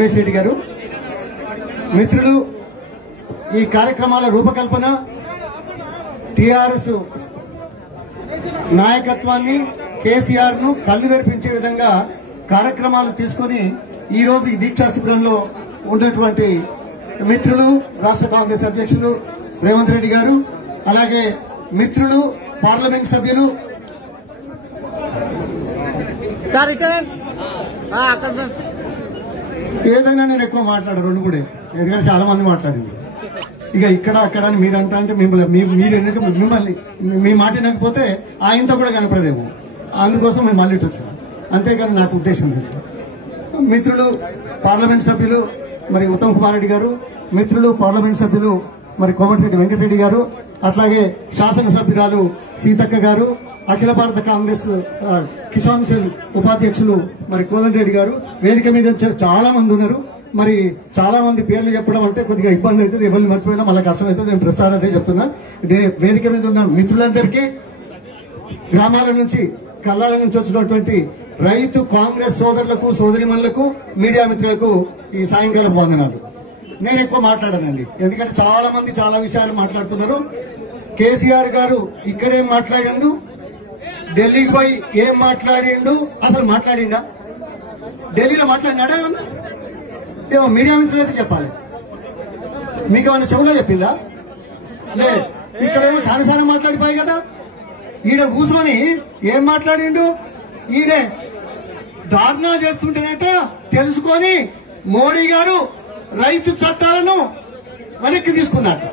సర్వేష్ రెడ్డి గారు. మిత్రులు, ఈ కార్యక్రమాల రూపకల్పన టీఆర్ఎస్ నాయకత్వాన్ని, కేసీఆర్ ను కళ్ళు తెరిపించే విధంగా కార్యక్రమాలు తీసుకుని ఈ రోజు ఈ దీక్షా శిబిరంలో ఉన్నటువంటి మిత్రులు, రాష్ట్ర కాంగ్రెస్ అధ్యక్షులు రేవంత్ రెడ్డి గారు, అలాగే మిత్రులు, పార్లమెంట్ సభ్యులు, ఏదైనా నేను ఎక్కువ మాట్లాడు రెండు కూడా, ఎందుకంటే చాలా మంది మాట్లాడింది. ఇక ఇక్కడ అక్కడ అని మీరు అంటే మిమ్మల్ని మీ మాట వినకపోతే ఆయనతో కూడా కనపడదేమో, అందుకోసం మేము మళ్ళీ వచ్చాము. అంతేగాని నాకు ఉద్దేశం లేదు. మిత్రులు పార్లమెంట్ సభ్యులు మరి ఉత్తమ్ కుమార్ రెడ్డి గారు, మిత్రులు పార్లమెంట్ సభ్యులు మరి కోమటిరెడ్డి వెంకటరెడ్డి గారు, అట్లాగే శాసనసభ్యురాలు సీతక్క గారు, అఖిల భారత కాంగ్రెస్ కిసాన్ సెల్ ఉపాధ్యక్షులు మరి కోదండరెడ్డి గారు, వేదిక మీద చాలా మంది ఉన్నారు. మరి చాలా మంది పేర్లు చెప్పడం అంటే కొద్దిగా ఇబ్బంది అవుతుంది, ఎవరిని మర్చిపోయినా మళ్ళీ కష్టం అవుతుంది. నేను ప్రస్తుతం అదే చెప్తున్నా. వేదిక మీద ఉన్న మిత్రులందరికీ, గ్రామాల నుంచి కల్లాల నుంచి వచ్చినటువంటి రైతు కాంగ్రెస్ సోదరులకు, సోదరిమణులకు, మీడియా మిత్రులకు ఈ సాయంకాలం వందనాలు. నేను ఎక్కువ మాట్లాడానండి, ఎందుకంటే చాలా మంది చాలా విషయాలు మాట్లాడుతున్నారు. కేసీఆర్ గారు ఇక్కడేం మాట్లాడిండు, ఢిల్లీకి పోయి ఏం మాట్లాడిండు, అసలు మాట్లాడిండా, ఢిల్లీలో మాట్లాడినాడా ఏమన్నా? ఏమో మీడియా మిత్రులైతే చెప్పాలి. మీకు ఏమన్నా చెవులో చెప్పిందా? లేదు. ఇక్కడేమో చాలా మాట్లాడిపోయి కదా. ఈడ కూర్చొని ఏం మాట్లాడిండు, ఈయనే ధారణా చేస్తుంటేనట తెలుసుకొని మోడీ గారు రైతు చట్టాలను వెనక్కి తీసుకున్నట్ట.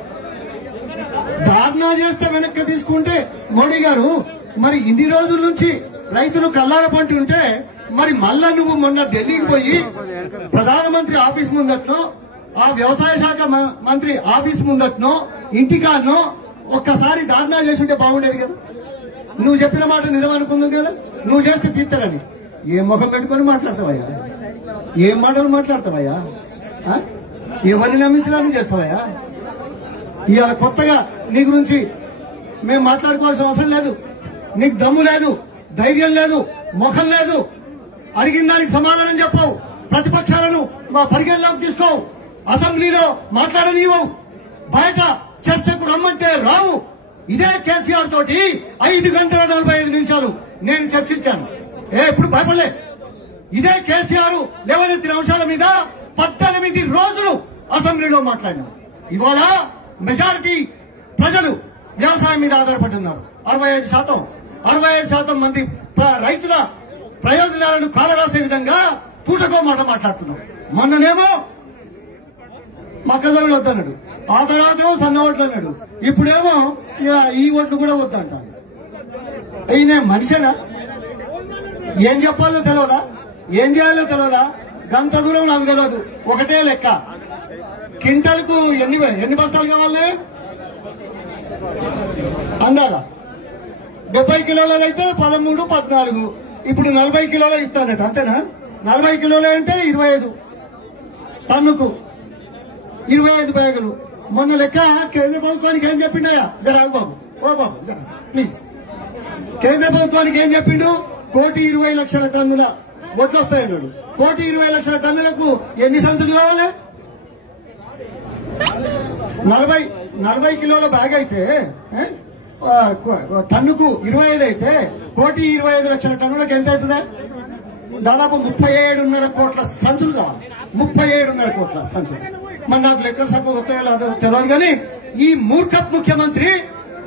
ధారణా చేస్తే వెనక్కి తీసుకుంటే మోడీ గారు మరి ఇన్ని రోజుల నుంచి రైతులు కల్లార పంటుంటే మరి మళ్ళా నువ్వు మొన్న ఢిల్లీకి పోయి ప్రధానమంత్రి ఆఫీస్ ముందట్నో, ఆ వ్యవసాయ శాఖ మంత్రి ఆఫీస్ ముందట్నో, ఇంటికాడనో ఒక్కసారి ధారణా చేసుంటే బాగుండేది కదా. నువ్వు చెప్పిన మాట నిజం అనుకుందాం కదా, నువ్వు చేస్తే తీస్తారని. ఏ ముఖం పెట్టుకొని మాట్లాడతావయ్యా, ఏం మాటలు మాట్లాడతావయ్యా, ఎవరిని నమ్మించడానికి చేస్తావయ్యా? ఇవాళ కొత్తగా నీ గురించి మేము మాట్లాడుకోవాల్సిన అవసరం లేదు. నీకు దమ్ము లేదు, ధైర్యం లేదు, ముఖం లేదు, అడిగిన దానికి సమాధానం చెప్పవు, ప్రతిపక్షాలను మా పరిగణలోకి తీసుకోవు, అసెంబ్లీలో మాట్లాడనివ్వవు, బయట చర్చకు రమ్మంటే రావు. ఇదే కేసీఆర్ తోటి 5 గంటల 45 నిమిషాలు నేను చర్చించాను. ఎప్పుడు భయపడలే. ఇదే కేసీఆర్ లేవనెత్తిన అంశాల మీద 18 రోజులు అసెంబ్లీలో మాట్లాడినారు. ఇవాళ మెజారిటీ ప్రజలు వ్యవసాయం మీద ఆధారపడుతున్నారు. 65% మంది రైతుల ప్రయోజనాలను కాలరాసే విధంగా పూటకో మాట మాట్లాడుతున్నారు. మొన్ననేమో మొక్కజొన్నలు వద్దన్నాడు, ఆ తర్వాతేమో సన్న ఓట్లు అన్నాడు, ఇప్పుడేమో ఈ ఓట్లు కూడా వద్దంటాను. ఈయన మనిషేనా? ఏం చెప్పాలో తెలియదా, ఏం చేయాలో తెలియదా? గంత దూరం నాకు తెలియదు. ఒకటే లెక్క, క్వింటల్కు ఎన్ని బస్తాలు కావాలి అందాలా? 70 కిలోలైతే 13, 14, ఇప్పుడు 40 కిలోలు ఇస్తానట. అంతేనా? 40 కిలోలు అంటే 25 టన్నుకు 25 బ్యాగులు. మొన్న లెక్క కేంద్ర ప్రభుత్వానికి ఏం చెప్పిండయా? జరా బాబు, ఓ బాబు జరా ప్లీజ్. కేంద్ర ప్రభుత్వానికి ఏం చెప్పిండు? 1,20,00,000 టన్నుల వడ్లు వస్తాయన్నాడు. 1,20,00,000 టన్నులకు ఎన్ని సంచులు కావాలి? 40 కిలోల బ్యాగ్ అయితే టన్నుకు 25 అయితే 1,25,00,000 టన్నులకు ఎంత అవుతుందా? దాదాపు 37.5 కోట్ల సంచులు కావాలి. 37.5 కోట్ల సంచులు. మరి నాకు లెక్కలు సరిగ్గా వస్తాయో లేదో తెలియదు కానీ ఈ మూర్ఖప్ ముఖ్యమంత్రి,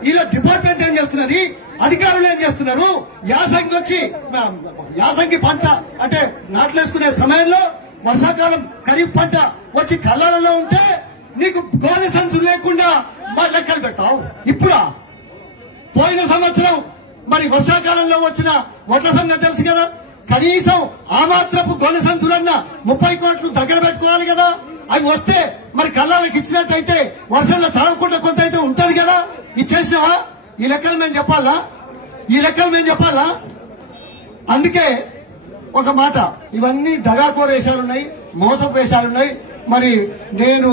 ఇలా డిపార్ట్మెంట్ ఏం చేస్తున్నది, అధికారులు ఏం చేస్తున్నారు? యాసంగి వచ్చి యాసంగి పంట అంటే నాట్లేసుకునే సమయంలో వర్షాకాలం ఖరీఫ్ పంట వచ్చి కళ్ళాలలో ఉంటే నీకు గోనె సంచులు లేకుండా మా లెక్కలు పెట్టావు. ఇప్పుడా? పోయిన సంవత్సరం మరి వర్షాకాలంలో వచ్చిన వడ్ల సంగతి తెలుసు కదా. కనీసం ఆ మాత్రపు గోనె సంచులన్నా 30 కోట్లు దగ్గర పెట్టుకోవాలి కదా. అవి వస్తే మరి కళ్ళాలకు ఇచ్చినట్టయితే వర్షంలో తడవకుండా కొంత అయితే ఉంటది కదా. ఇచ్చేసినావా? ఈ లెక్కలు మేము చెప్పాలా? ఈ లెక్కలు మేము చెప్పాలా? అందుకే ఒక మాట, ఇవన్నీ దగాకోర్ వేషాలున్నాయి, మోసపు వేషాలున్నాయి. మరి నేను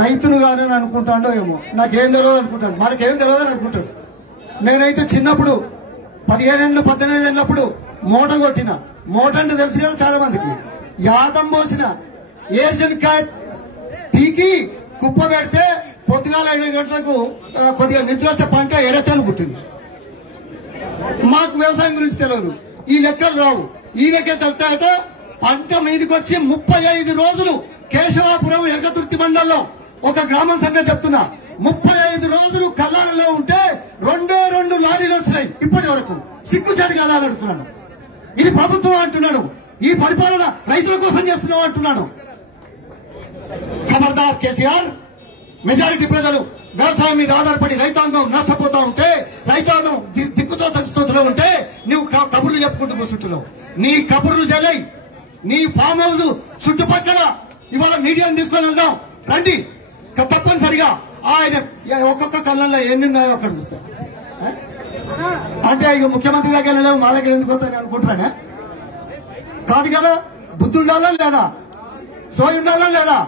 రైతును కానీ అనుకుంటాడో ఏమో, నాకేం తెలియదు అనుకుంటాను, మనకేం తెలియదు అని అనుకుంటాడు. నేనైతే చిన్నప్పుడు 15 ఏళ్ళు 18 ఏళ్ళప్పుడు మూట కొట్టిన. మూట అంటే తెలుసు కదా చాలా మందికి. యాదం పోసిన ఏషియన్ కాయ పీకి కుప్ప పెడితే పొద్దుగాల 5 గంటలకు కొద్దిగా నిద్ర వస్తే పంట ఎర్రతను పుట్టింది. మాకు వ్యవసాయం గురించి తెలియదు, ఈ లెక్కలు రావు. ఈ లెక్క తెలుస్తాయట. పంట మీదకి వచ్చి 35 రోజులు కేశవాపురం ఎర్గతుర్తి మండలంలో ఒక గ్రామం సంగతి చెప్తున్నా. 35 రోజులు కళ్ళాలలో ఉంటే 2 లారీలు వచ్చినాయి ఇప్పటి వరకు. సిగ్గుచాటు కదా అని అడుగుతున్నాను. ఇది ప్రభుత్వం అంటున్నాడు, ఈ పరిపాలన రైతుల కోసం చేస్తున్నాం అంటున్నాను. ఖబర్దార్ కేసీఆర్. మెజారిటీ ప్రజలు వ్యవసాయం మీద ఆధారపడి రైతాంగం నష్టపోతా ఉంటే, రైతాంగం దిక్కుతో పరిస్థితుల్లో ఉంటే నువ్వు కబుర్లు చెప్పుకుంటూ కూర్చుంటున్నావు. నీ కబుర్లు చెల్లై నీ ఫామ్ హౌస్ చుట్టుపక్కల ఇవాళ మీడియాను తీసుకొని వెళ్దాం రండి. తప్పనిసరిగా ఆయన ఒక్కొక్క కళ్ళల్లో ఎన్నున్నాయో అక్కడ చూస్తా. అంటే ఇక ముఖ్యమంత్రి దగ్గర లేవు, మా దగ్గర ఎందుకు వస్తాను అనుకుంటున్నానే? కాదు కదా. బుద్ధి ఉండాలా లేదా? సోయి ఉండాలా లేదా?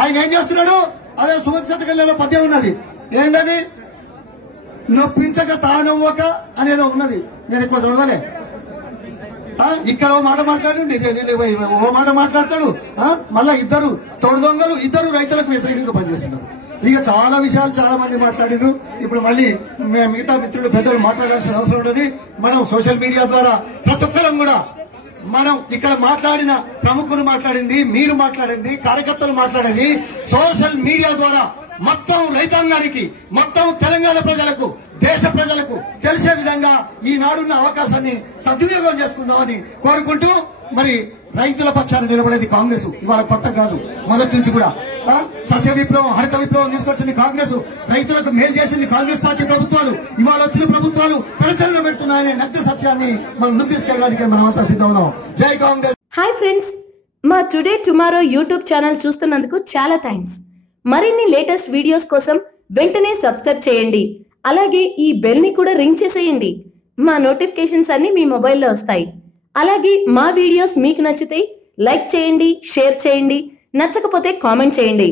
ఆయన ఏం చేస్తున్నాడు? అదే సుమతి శతకంలో పద్యం ఉన్నది. ఏంటది? నొప్పించక తానవ్వక అనేదో ఉన్నది. నేను ఎక్కువ చూడలే. ఇక్కడ ఓ మాట మాట్లాడండి, ఓ మాట మాట్లాడతాడు. మళ్ళా ఇద్దరు తోడు దొంగలు, ఇద్దరు రైతులకు వ్యతిరేకంగా పనిచేస్తున్నారు. ఇక చాలా విషయాలు చాలా మంది మాట్లాడారు. ఇప్పుడు మళ్ళీ మిగతా మిత్రులు పెద్దలు మాట్లాడాల్సిన అవసరం ఉన్నది. మనం సోషల్ మీడియా ద్వారా ప్రతి ఒక్కరం కూడా మనం ఇక్కడ మాట్లాడిన ప్రముఖులు మాట్లాడింది, మీరు మాట్లాడింది, కార్యకర్తలు మాట్లాడేది సోషల్ మీడియా ద్వారా మొత్తం రైతాంగానికి, మొత్తం తెలంగాణ ప్రజలకు, దేశ ప్రజలకు తెలిసే విధంగా ఈనాడున్న అవకాశాన్ని సద్వినియోగం చేసుకుందామని కోరుకుంటూ, మరి రైతుల పక్షాన్ని నిలబడేది కాంగ్రెస్. ఇవాళ కొత్త కాదు, మొదటి నుంచి కూడా సస్య విప్లవం, హరిత విప్లవం తీసుకొచ్చింది కాంగ్రెస్. రైతులకు మేలు చేసింది కాంగ్రెస్ పార్టీ ప్రభుత్వాలు. ఇవాళ వచ్చిన ప్రభుత్వాలు ప్రజల్లో పెడుతున్నాయనే నగ్న సత్యాన్ని మనం ముందు తీసుకెళ్ళడానికి మనమంతా సిద్ధం ఉన్నాం. జై కాంగ్రెస్. హాయ్ ఫ్రెండ్స్, మా టుడే టుమారో యూట్యూబ్ ఛానల్ చూస్తున్నందుకు చాలా థ్యాంక్స్. మరిన్ని లేటెస్ట్ వీడియోస్ కోసం వెంటనే సబ్స్క్రైబ్ చేయండి. అలాగే ఈ బెల్ ని కూడా రింగ్ చేసేయండి. మా నోటిఫికేషన్స్ అన్ని మీ మొబైల్లో వస్తాయి. అలాగే మా వీడియోస్ మీకు నచ్చితే లైక్ చేయండి, షేర్ చేయండి, నచ్చకపోతే కామెంట్ చేయండి.